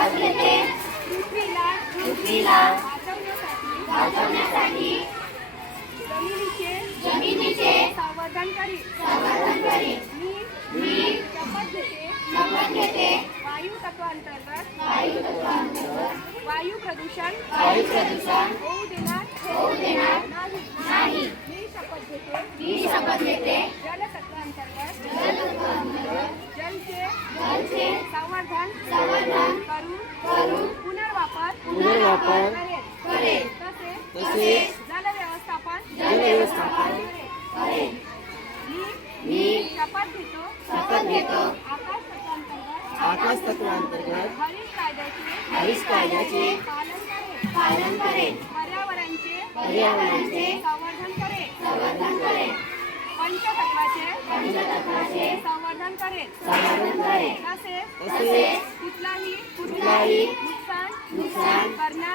पृथ्वीला पृथ्वीला वाचवण्यासाठी. जमिनीचे जमिनीचे संवर्धन करीत संवर्धन करीन मी मी शपथ घेते. शपथ घेते. वायू तत्वांतर्गत. वायू तत्वांतर्गत. वायू प्रदूषण. वायू प्रदूषण. होऊ देणार. होऊ देणार. नाही. मी शपथ घेते. मी शपथ घेते. जलतत्वांतर्गत जलतत्वांतर्गत जलचे जलचे संवर्धन संवर्धन करेल तसेच व्यवस्थापन मी शपथ घेतो. आकाश तत्वांतर्गत. हरित कायद्याचे पालन करेल पर्यावरणाचे संवर्धन करेल पंचतत्वाचे संवर्धन करेल संवर्धन करेल तसेच कुठलाही कुठलाही नुकसान नुकसान না